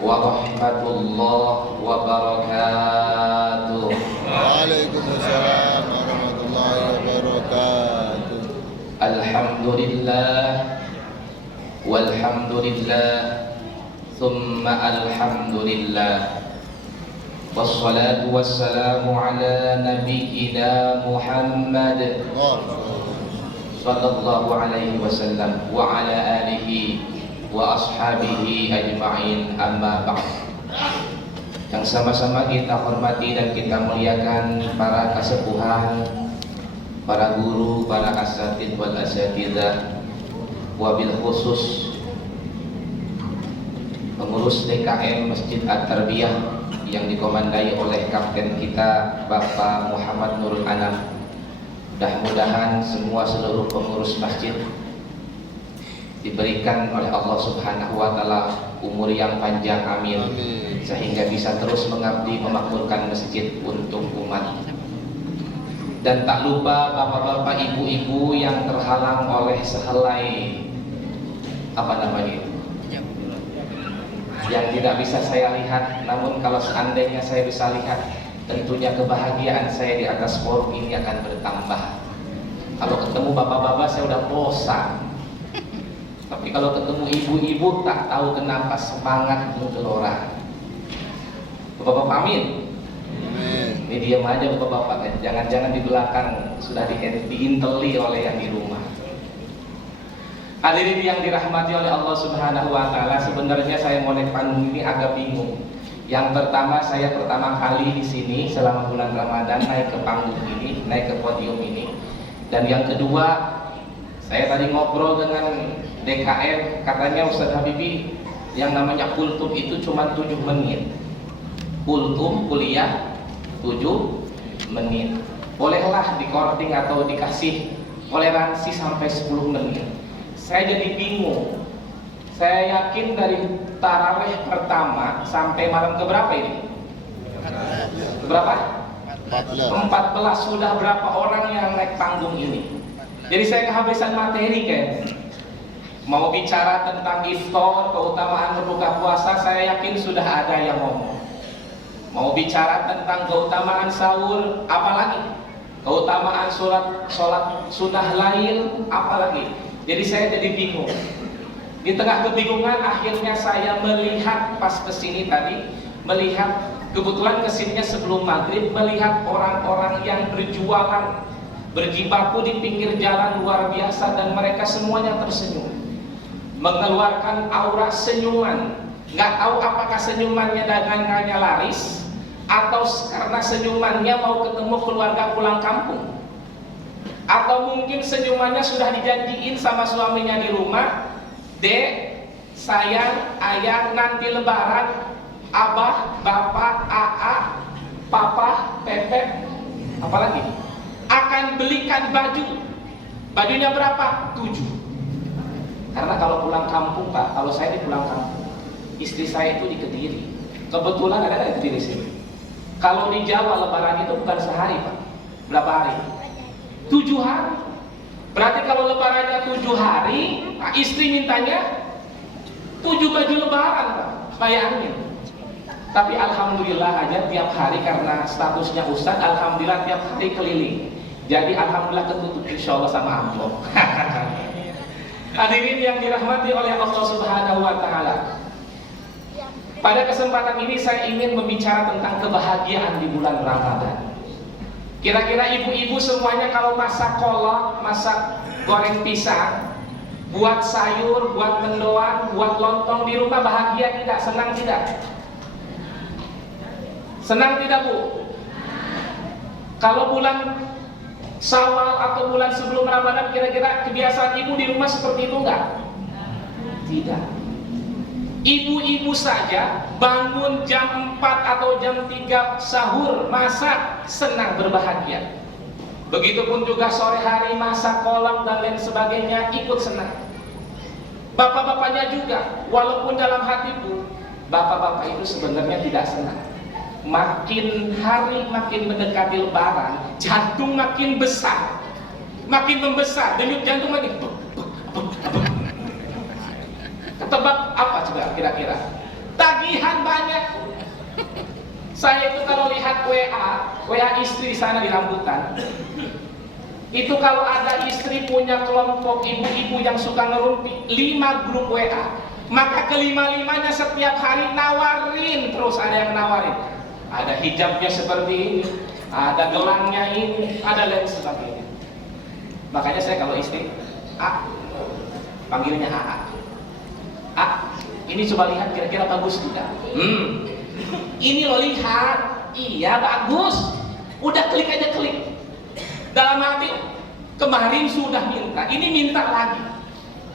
warahmatullahi wabarakatuh. Waalaikumsalam warahmatullahi wabarakatuh. Alhamdulillah walhamdulillah thumma alhamdulillah wassalatu wassalamu ala nabiyyina Muhammad sallallahu alaihi wasallam wa ala alihi wa ashabihi ajma'in, amma ba'd. Yang sama-sama kita hormati dan kita muliakan para kasepuhan, para guru, para asatidz wal asatidzah, wabil khusus pengurus DKM Masjid At-Tarbiyah yang dikomandai oleh kapten kita Bapak Muhammad Nurul Anam. Mudah-mudahan semua seluruh pengurus masjid diberikan oleh Allah Subhanahu wa taala umur yang panjang, amin, sehingga bisa terus mengabdi memakmurkan masjid untuk umat. Dan tak lupa bapak-bapak, ibu-ibu yang terhalang oleh sehelai yang tidak bisa saya lihat, namun kalau seandainya saya bisa lihat, tentunya kebahagiaan saya di atas forum ini akan bertambah. Kalau ketemu bapak-bapak saya udah bosan, tapi kalau ketemu ibu-ibu tak tahu kenapa semangat menggelora. Bapak-bapak, amin. Ini diam aja bapak-bapak, jangan-jangan di belakang sudah diinteli oleh yang di rumah. Hadirin yang dirahmati oleh Allah Subhanahu wa taala, sebenarnya saya mau naik panggung ini agak bingung. Yang pertama, saya pertama kali di sini selama bulan Ramadan naik ke panggung ini, naik ke podium ini. Dan yang kedua, saya tadi ngobrol dengan DKM, katanya Ustadz Habibi yang namanya kultum itu cuma 7 menit. Kultum kuliah 7 menit. Bolehlah dikorting atau dikasih toleransi sampai 10 menit. Saya jadi bingung. Saya yakin dari tarawih pertama sampai malam keberapa ini? Berapa? 14. Sudah berapa orang yang naik panggung ini? Jadi saya kehabisan materi kan. Mau bicara tentang iftar, keutamaan berbuka puasa, saya yakin sudah ada yang ngomong. Mau bicara tentang keutamaan sahur, apalagi? Keutamaan sholat sunnah lail, apalagi? Jadi saya jadi bingung. Di tengah kebingungan akhirnya saya melihat pas kesini tadi, melihat kebetulan kesininya sebelum maghrib, melihat orang-orang yang berjualan, berjibaku di pinggir jalan luar biasa, dan mereka semuanya tersenyum, mengeluarkan aura senyuman. Nggak tahu apakah senyumannya dagangannya laris atau karena senyumannya mau ketemu keluarga pulang kampung, atau mungkin senyumannya sudah dijanjiin sama suaminya di rumah, Dek, sayang, ayah, nanti lebaran abah, bapak, aa, papa, pepet, apalagi akan belikan baju. Bajunya berapa? 7. Karena kalau pulang kampung Pak, kalau saya di pulang kampung, istri saya itu di Kediri. Kebetulan ada di Kediri sini. Kalau di Jawa lebaran itu bukan sehari Pak. Berapa hari? 7 hari. Berarti kalau lebarannya 7 hari, nah istri mintanya 7 baju lebaran Pak. Bayangin. Tapi alhamdulillah aja tiap hari karena statusnya ustaz, alhamdulillah tiap hari keliling. Jadi alhamdulillah ketutup insyaallah sama amplop. Hadirin yang dirahmati oleh Allah Subhanahu wa taala. Pada kesempatan ini saya ingin membicara tentang kebahagiaan di bulan Ramadan. Kira-kira ibu-ibu semuanya kalau masak kolak, masak goreng pisang, buat sayur, buat mendoan, buat lontong di rumah, bahagia tidak? Senang tidak? Senang tidak Bu? Kalau bulan Syawal atau bulan sebelum Ramadan, kira-kira kebiasaan ibu di rumah seperti itu enggak? Tidak. Ibu-ibu saja bangun jam 4 atau jam 3 sahur, masak, senang, berbahagia. Begitupun juga sore hari masak kolak dan lain sebagainya, ikut senang. Bapak-bapaknya juga, walaupun dalam hati Bu, bapak-bapak itu sebenarnya tidak senang. Makin hari makin mendekati lebaran, jantung makin besar, makin membesar, denyut jantung makin ketebak apa coba kira-kira? Tak tagihan banyak. Saya itu kalau lihat WA istri sana di rambutan, itu kalau ada istri punya kelompok ibu-ibu yang suka ngerumpi 5 grup WA, maka kelima-limanya setiap hari nawarin terus, ada yang nawarin. Ada hijabnya seperti ini, ada gelangnya ini, ada lain sebagainya. Makanya saya kalau istri, panggilnya ini coba lihat kira-kira bagus tidak? Ini lo lihat, iya bagus. Udah klik aja klik. Dalam hati, kemarin sudah minta, ini minta lagi.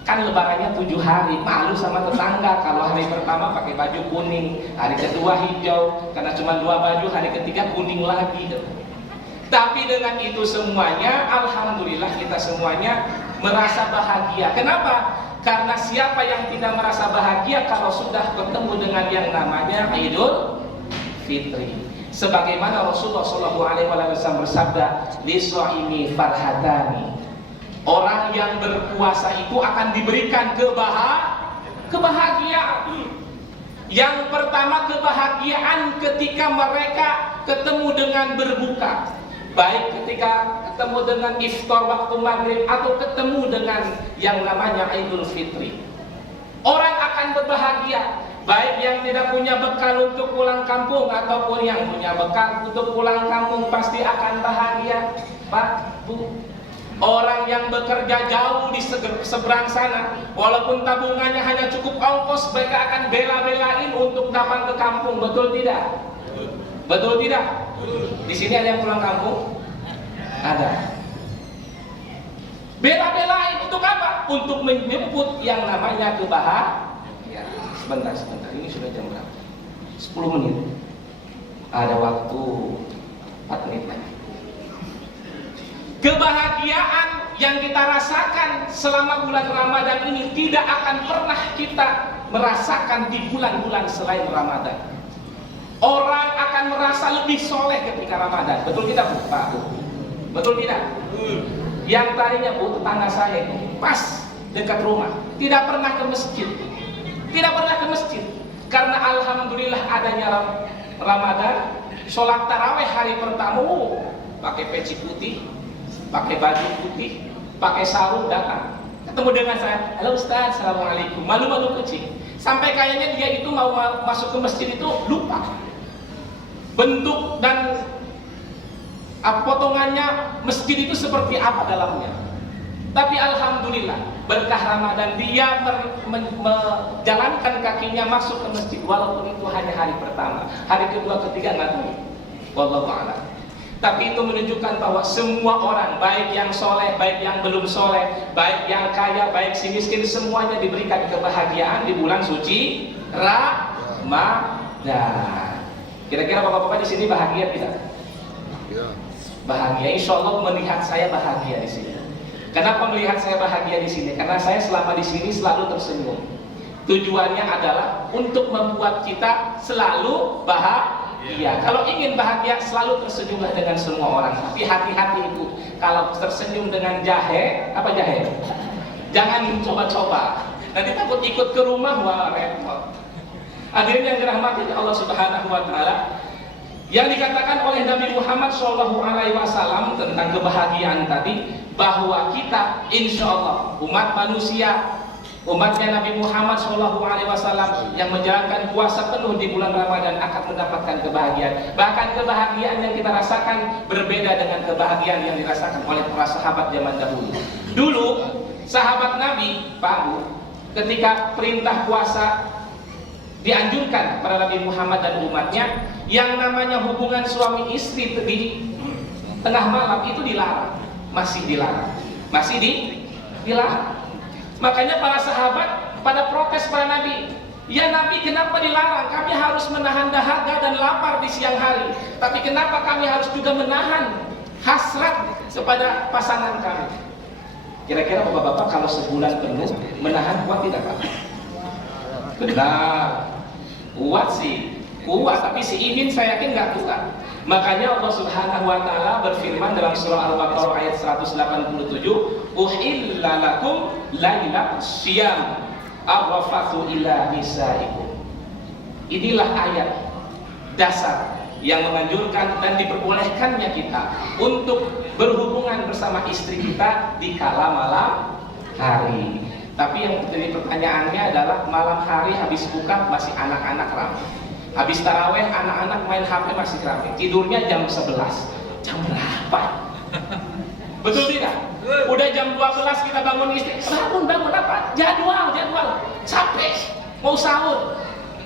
Kan lebarannya 7 hari, malu sama tetangga kalau hari pertama pakai baju kuning, hari kedua hijau, karena cuma 2 baju, hari ketiga kuning lagi. Tapi dengan itu semuanya, alhamdulillah kita semuanya merasa bahagia. Kenapa? Karena siapa yang tidak merasa bahagia kalau sudah bertemu dengan yang namanya Idul Fitri. Sebagaimana Rasulullah SAW bersabda, "Lis-shaimi farhatani." Orang yang berpuasa itu akan diberikan kebahagiaan. Yang pertama, kebahagiaan ketika mereka ketemu dengan berbuka, baik ketika ketemu dengan iftar waktu maghrib atau ketemu dengan yang namanya Idul Fitri. Orang akan berbahagia, baik yang tidak punya bekal untuk pulang kampung ataupun yang punya bekal untuk pulang kampung pasti akan bahagia, Pak, Bu. Orang yang bekerja jauh di seberang sana, walaupun tabungannya hanya cukup ongkos, mereka akan bela-belain untuk datang ke kampung, betul tidak? Betul tidak? Di sini ada yang pulang kampung? Ada. Bela-belain untuk apa? Untuk menjemput yang namanya kebahagiaan. Sebentar, ini sudah jam berapa? 10 menit. Ada waktu 4 menit lagi. Kebahagiaan yang kita rasakan selama bulan Ramadan ini tidak akan pernah kita merasakan di bulan-bulan selain Ramadan. Orang akan merasa lebih soleh ketika Ramadan. Betul tidak, Bu? Pak, Bu? Betul tidak? Yang tadinya, Bu, tetangga saya pas dekat rumah, tidak pernah ke masjid. Tidak pernah ke masjid. Karena alhamdulillah adanya Ramadan, sholat taraweh hari pertama, pakai peci putih, pakai baju putih, pakai sarung datang, ketemu dengan saya, halo Ustaz, assalamualaikum, malu-malu kucing. Sampai kayaknya dia itu mau masuk ke masjid itu lupa bentuk dan potongannya masjid itu seperti apa dalamnya. Tapi alhamdulillah berkah Ramadan dia menjalankan kakinya masuk ke masjid, walaupun itu hanya hari pertama, hari kedua, ketiga nggak tahu. Wallahu a'lam. Tapi itu menunjukkan bahwa semua orang, baik yang soleh, baik yang belum soleh, baik yang kaya, baik si miskin, semuanya diberikan kebahagiaan di bulan suci Ramadan. Kira-kira bapak-bapak di sini bahagia tidak? Ya. Bahagia. Insya Allah melihat saya bahagia di sini. Kenapa melihat saya bahagia di sini? Karena saya selama di sini selalu tersenyum. Tujuannya adalah untuk membuat kita selalu bahagia. Iya, kalau ingin bahagia selalu tersenyumlah dengan semua orang. Tapi hati-hati itu, kalau tersenyum dengan jahe, apa jahe? Jangan coba-coba. Nanti takut ikut ke rumah, wah repot. Hadirin yang dirahmati Allah Subhanahu wa taala, yang dikatakan oleh Nabi Muhammad SAW tentang kebahagiaan tadi, bahwa kita insya Allah umat manusia, umatnya Nabi Muhammad SAW yang menjalankan puasa penuh di bulan Ramadan akan mendapatkan kebahagiaan. Bahkan kebahagiaan yang kita rasakan berbeda dengan kebahagiaan yang dirasakan oleh para sahabat zaman dahulu. Dulu sahabat Nabi, Pak Bu, ketika perintah puasa dianjurkan kepada Nabi Muhammad dan umatnya, yang namanya hubungan suami istri di tengah malam itu dilarang, masih dilarang, dilarang. Makanya para sahabat pada protes pada Nabi, ya Nabi, kenapa dilarang? Kami harus menahan dahaga dan lapar di siang hari, tapi kenapa kami harus juga menahan hasrat kepada pasangan kami? Kira-kira bapak-bapak kalau sebulan penuh menahan kuat tidak, Pak? Benar, kuat sih, kuat, tapi si Imin saya yakin nggak kuat. Makanya Allah Subhanahu wa taala berfirman dalam surah Al-Baqarah ayat 187, "Uhilla lakum lailatus syiyam arrafathu ila nisaikum." Inilah ayat dasar yang menganjurkan dan diperbolehkannya kita untuk berhubungan bersama istri kita di kala malam hari. Tapi yang menjadi pertanyaannya adalah malam hari habis buka masih anak-anak ramai. Habis taraweh anak-anak main HP masih ramai. Tidurnya jam 11. Jam berapa? Betul tidak? Udah jam 12 kita bangun istri. Bangun apa? Jadwal. Capek. Mau sahur.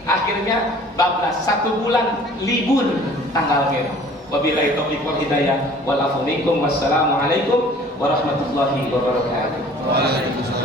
Akhirnya bablas 1 bulan libur tanggal merah. Wabillahi taufiq wal hidayah. Wassalamualaikum warahmatullahi wabarakatuh. Waalaikumsalam.